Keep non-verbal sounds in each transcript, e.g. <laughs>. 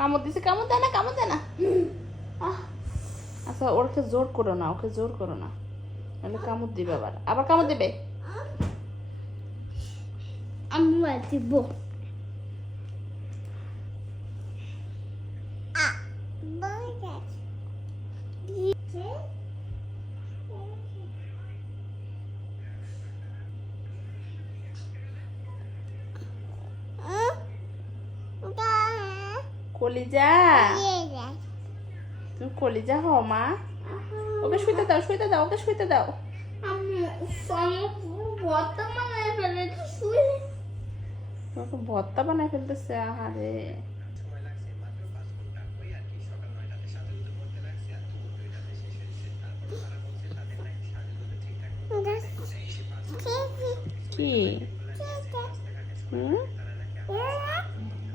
কামড় দিছে, কামড় দেয় না, কামড় দেয় না। আচ্ছা ওরকে জোর করো না, ওকে জোর করো না। তাহলে কামড় দিবে আবার। আবার কামড় দেবে? আমরা দিব। কলিজা? তুমি কলিজা হও মা। ওকে শুইতে দাও শুইতে দাও ওকে শুইতে দাও। ওকে ভর্তা বানায় ফেলতেছে আহারে। কি হুম?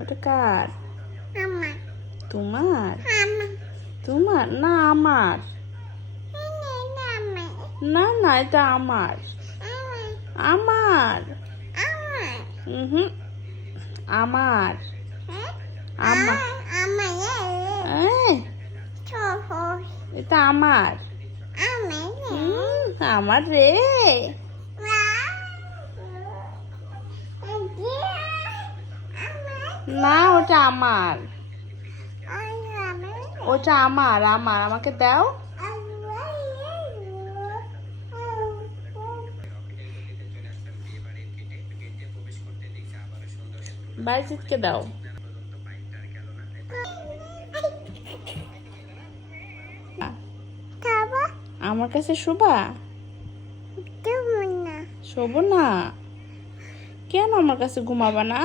ওটা কার? আমার তোমার আমার তোমার না আমার আমার না না এটা আমার আমার হুম আমার আমার এই, এটা আমার হুম, আমার রে না ওটা আমার। ওটা আমার আমার। আমাকে দাও। বাইজিৎকে দাও। আমার কাছে শোভা? শোভ না। কেন আমার কাছে ঘুমাবা না?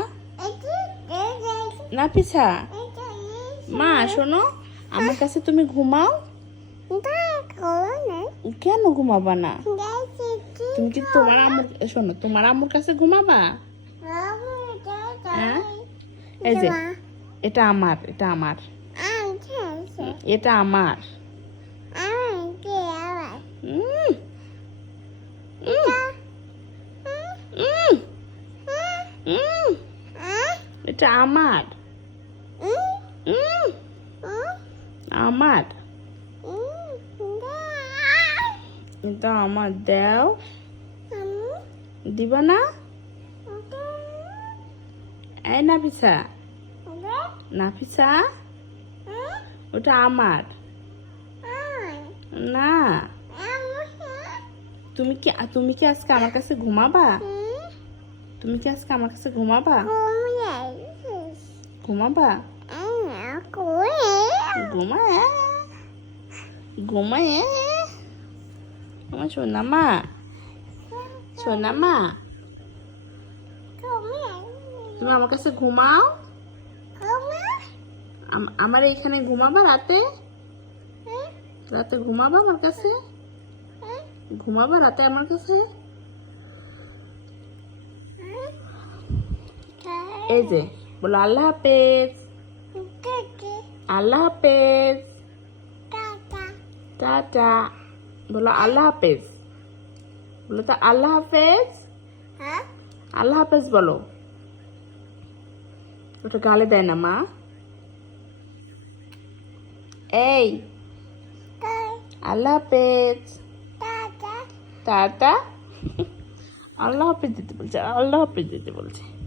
না পিছা মা শোনো আমার কাছে তুমি ঘুমাও। কেন ঘুমাবা না? তুমি কি তোমার আম্মুর শোনো তোমার আম্মুর কাছে ঘুমাবা? হ্যাঁ? এই যে এটা আমার এটা আমার। এটা আমার। উম, এটা আমার। আমার? এটা আমার, দাও। দিবা না? এই না পিছা না পিছা ওটা আমার। না। তুমি কি তুমি কি আজকে আমার কাছে ঘুমাবা? তুমি কি আজকে আমার কাছে ঘুমাবা? ঘুমাবা? ঘুমায় ঘুমায় আমার সোনামা। সোনামা। তুমি আমার কাছে ঘুমাও। আমার এখানে ঘুমাবা রাতে? রাতে ঘুমাবা আমার কাছে? ঘুমাবা রাতে আমার কাছে? এই যে, বলো আল্লাহ হাফেজ। আল্লাহ হাফেজ। টাটা। বলো আল্লাহ হাফেজ। বলো তো আল্লাহ হাফেজ? আল্লাহ হাফেজ বলো। ওটা গালে দেয় না মা। এই। আল্লাহ হাফেজ। টাটা। <laughs> আল্লাহ হাফেজ দিতে বলছে আল্লাহ হাফেজ দিতে বলছে।